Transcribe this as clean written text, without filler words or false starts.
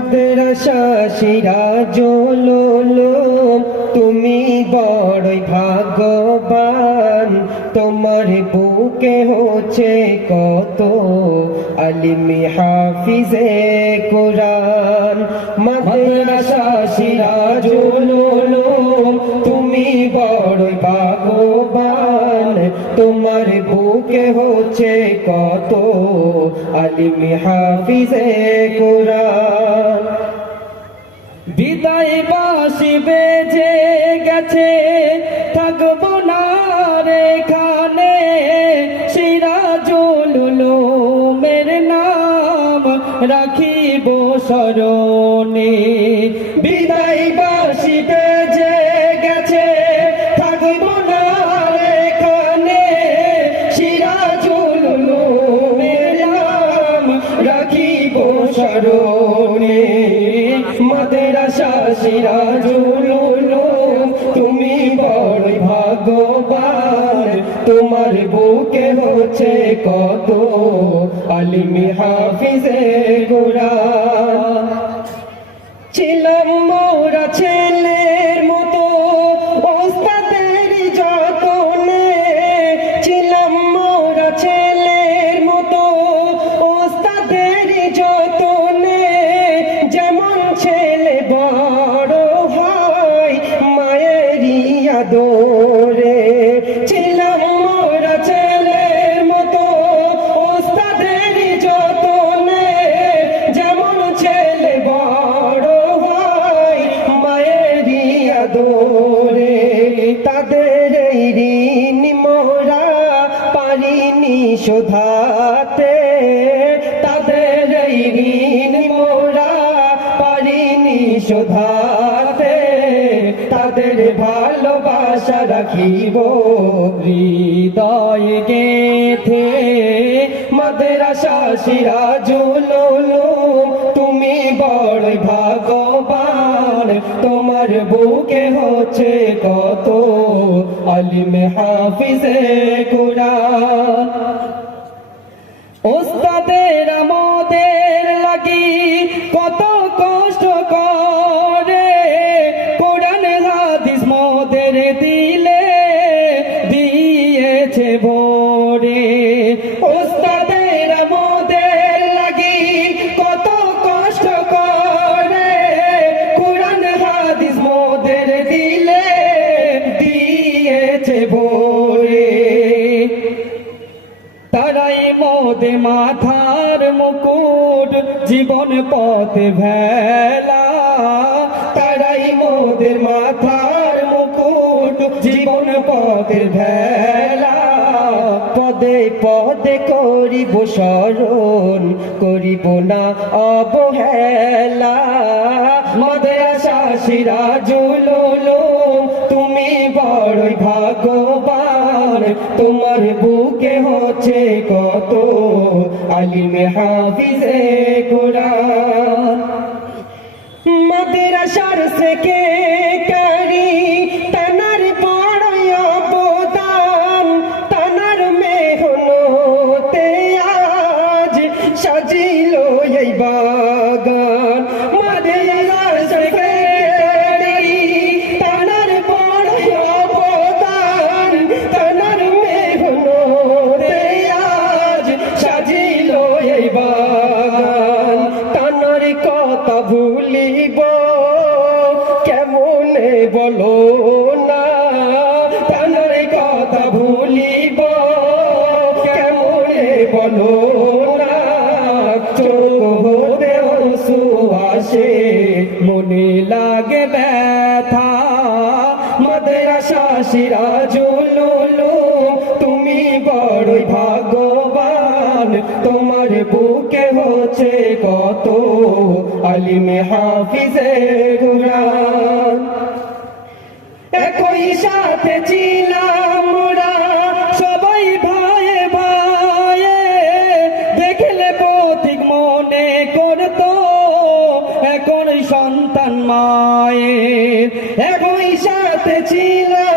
মাদ্রাসা সিরাজুল উলুম তুমি বড়ই ভাগ্যবান, তোমার বুকে হচ্ছে কত আলিম হাফিজে কোরআন। মাদ্রাসা সিরাজুল উলুম তুমি বড়ই ভাগ্যবান, তোমার বুকে হচ্ছে কত আলিম হাফিজে কোরআন। বিদায় বাঁশি বেজে গেছে, থাকবো না রে এখানে, সিরাজুল উলুমের নাম রাখিব স্মরণে। বিদায় বাঁশি বেজে গেছে, থাকবো না রে এখানে, সিরাজুল উলুমের নাম রাখিব স্মরণে। মাদ্রাসা সিরাজুল উলুম তুমি বড়ই ভাগ্যবান, তোমার বুকে হচ্ছে কত আলিম হাফিজে কোরআন। ছিলাম মোরা ছেলের মতো ওস্তাদের যতনে, ছিলাম মোরা ছেলের মতো ওস্তাদের যতনে, যেমন ছেলে বড় হয় মায়েরই আদরে। ছিলাম মোরা ছেলের মতো ওস্তাদের যতনে, যেমন ছেলে বড় হয় মায়েরই আদরে। তাদের এই ঋণ মোরা পারিনি শোধাতে, তাদের এই ঋণ মোরা পারিনি শোধাতে, তাদের ভালোবাসা রাখিব হৃদয়ে গেথে। মাদ্রাসা সিরাজুল উলুম তুমি বড়ই ভাগ্যবান, তোমার বুকে হচ্ছে কত আলিম হাফিজে কোরআন। ওস্তাদের আমাদের লাগি কত কষ্ট করে, কোরআন হাদিস মোদের দিলে দিয়েছে ভরে। ওস্তাদের আমাদের লাগি কত কষ্ট করে, কোরআন হাদিস মোদের দিলে দিয়েছে ভরে। তারাই মোদের মাথার মুকুট, জীবন পথে ভেলা, তারাই মোদের মাথার মুকুট, জীবন পথে ভেলা। পদে পদে করিব স্মরণ, করিব না অবহেলা। মাদ্রাসা সিরাজুল উলুম তুমি বড়ই ভাগ্যবান, তোমার বুকে হচ্ছে কত আলিম হাফিজে কোরআন। মাদ্রাসার সেক্রেটারি তানার বড়ই অবদান, তানার মেহনতে আজ সাজিল এই বাগান। মাদ্রাসার সেক্রেটারি তানার বড়ই অবদান, তানার মেহনতে আজ সাজিল এই বাগান। তানার কথা ভুলিব কেমনে বলো না, তানার কথা ভুলিব কেমনে বলো না। চোখ হতে অশ্রু আসে, মনে লাগে ব্যথা। মাদ্রাসা সিরাজুল উলুম তুমি বড়ই ভাগ্যবান, তোমার বুকে হচ্ছে কত আলিম হাফিজে কোরআন। একই সাথে ছিলাম মোরা সবাই ভাইয়ে ভাইয়ে, দেখলে পথিক মনে করতো এখন সন্তান মায়ের। একই সাথে ছিলাম